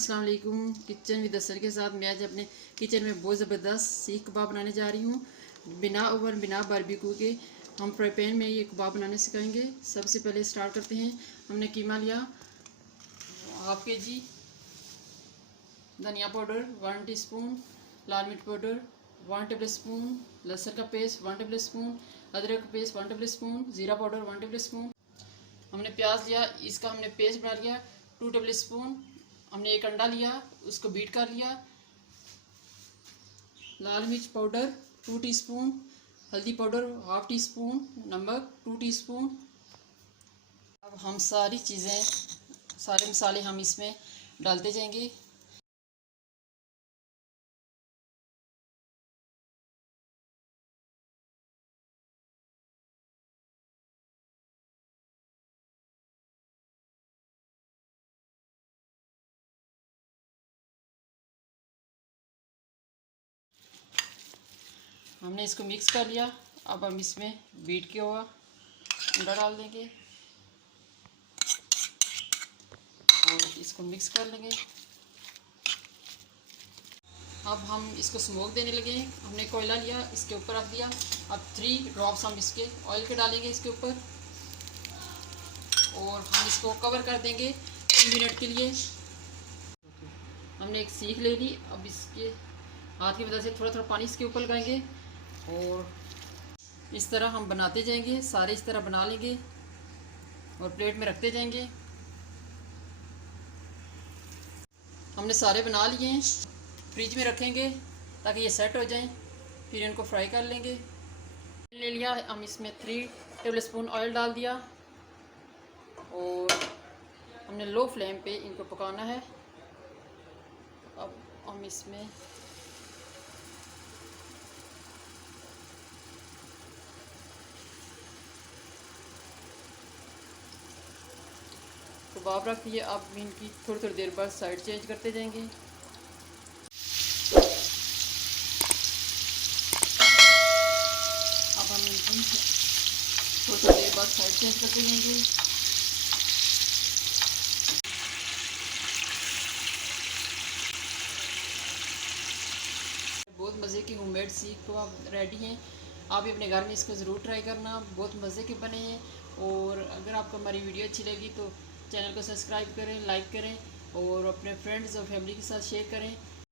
अस्सलाम वालेकुम। Kitchen with असर के साथ मैं आज अपने किचन में बहुत ज़बरदस्त सीख कबाब बनाने जा रही हूँ। बिना ओवन बिना बारबेक्यू के हम फ्राई पैन में ये कबाब बनाने सिखाएंगे। सबसे पहले स्टार्ट करते हैं। हमने कीमा लिया हाफ kg, धनिया पाउडर 1 टीस्पून, लाल मिर्च पाउडर 1 टेबल स्पून, लहसुन का पेस्ट 1 टेबल स्पून, अदरक का पेस्ट 1 टेबल स्पून, ज़ीरा पाउडर 1 टेबल स्पून। हमने प्याज लिया, इसका हमने पेस्ट बना लिया 2 टेबल स्पून। हमने एक अंडा लिया, उसको बीट कर लिया। लाल मिर्च पाउडर 2 टीस्पून, हल्दी पाउडर हाफ टी स्पून, नमक 2 टीस्पून। अब हम सारी चीज़ें सारे मसाले हम इसमें डालते जाएंगे। हमने इसको मिक्स कर लिया। अब हम इसमें बीट किया हुआ अंडा डाल देंगे और इसको मिक्स कर लेंगे। अब हम इसको स्मोक देने लगे। हमने कोयला लिया, इसके ऊपर रख दिया। अब 3 ड्रॉप्स हम इसके ऑयल के डालेंगे इसके ऊपर और हम इसको कवर कर देंगे 3 मिनट के लिए। हमने एक सीख ले ली। अब इसके हाथ की मदद से थोड़ा थोड़ा पानी इसके ऊपर लगाएंगे और इस तरह हम बनाते जाएंगे। सारे इस तरह बना लेंगे और प्लेट में रखते जाएंगे। हमने सारे बना लिए हैं, फ्रिज में रखेंगे ताकि ये सेट हो जाएं। फिर इनको फ्राई कर लेंगे। ले लिया, हम इसमें 3 टेबल स्पून ऑयल डाल दिया और हमने लो फ्लेम पे इनको पकाना है। अब हम इसमें कबाब रख दिए। अब इनकी थोड़ी थोड़ी देर बाद साइड चेंज करते जाएंगे। अब हम इनकी थोड़ी थोड़ी देर बाद साइड चेंज करते जाएंगे। बहुत मज़े की होममेड सीख कबाब रेडी हैं। आप भी अपने घर में इसको ज़रूर ट्राई करना, बहुत मज़े के बने हैं। और अगर आपको हमारी वीडियो अच्छी लगी तो चैनल को सब्सक्राइब करें, लाइक करें और अपने फ्रेंड्स और फैमिली के साथ शेयर करें।